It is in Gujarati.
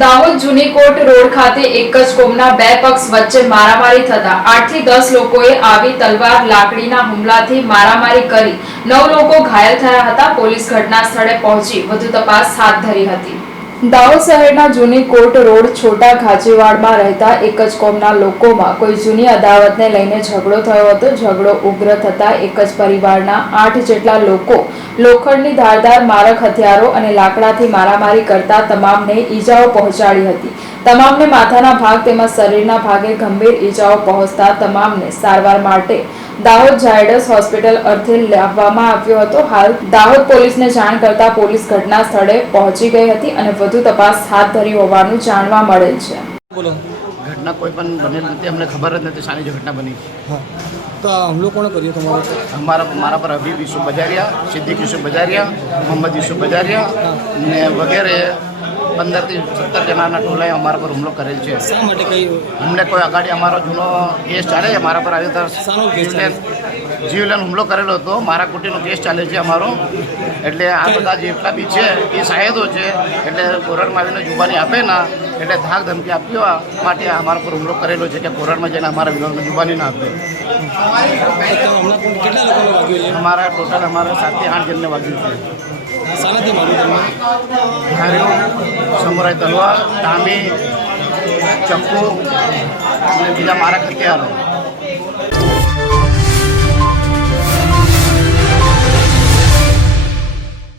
દાહોદ જૂની કોર્ટ રોડ ખાતે એક જ કોમના બે પક્ષ વચ્ચે મારામારી થતા આઠથી દસ લોકોએ આવી તલવાર લાકડીના હુમલાથી મારામારી કરી નવ લોકો ઘાયલ થયા હતા. પોલીસ ઘટના સ્થળે પહોંચી વધુ તપાસ હાથ ધરી હતી. દાહોદ શહેરના જૂની કોર્ટ રોડ છોટા ખાચીવાડમાં રહેતા એક જ કોમના લોકોમાં કોઈ જૂની અદાવતને લઈને ઝઘડો થયો હતો. ઝઘડો ઉગ્ર થતા એક જ પરિવારના આઠ જેટલા લોકો લોખંડની ધારદાર મારક હથિયારો અને લાકડાથી મારામારી કરતા તમામને ઈજાઓ પહોંચાડી હતી. તમામને માથાના ભાગ તેમજ શરીરના ભાગે ગંભીર ઈજાઓ પહોંચતા તમામને સારવાર માટે દાહોદ ઝાયડસ હોસ્પિટલ અર્થે લાવવામાં આવ્યો હતો. હાલ દાહોદ પોલીસને જાણ કરતા પોલીસ ઘટના સ્થળે પહોંચી ગઈ હતી અને વધુ તપાસ હાથ ધરી હોવાનું જાણવા મળેલ છે. બોલો. ઘટના કોઈ પણ બનેલ નથી અમને ખબર જ નથી જે ઘટના બની. હા. તો હુમલો કોણે કર્યો તમારો? અમારા મારા પર હબીબ યુસુફ બજારિયા સિદ્દીક યુસુફ બજારિયા મોહમ્મદ યુસુફ બજારિયા ને વગેરે પંદરથી સત્તર જણાના ટોલાએ અમારા પર હુમલો કરેલ છે. શા માટે કહ્યું અમને કોઈ અગાડી અમારો જૂનો કેસ ચાલે અમારા પર આવ્યો શાનો જીવલેન હુમલો કરેલો હતો. મારા કુટીનો કેસ ચાલે છે અમારો. એટલે આ બધા જેટલા બી છે એ સાહેદો છે. એટલે કોરડમાં આવીને જુબાની આપે ના એટલે ધાક ધમકી આપ્યો માટે અમારા પર હુમલો કરેલો છે કે કોરડમાં જઈને અમારા વિરોધમાં જુબાની ના આપે. અમારા ટોટલ અમારા સાતથી આઠ જણને વાગ્યું છે. આ શાનાથી માર્યું તમને ધાર્યો સમુરાઈ તલવાર ટામી ચપ્પુ અને બીજા મારા હથિયારો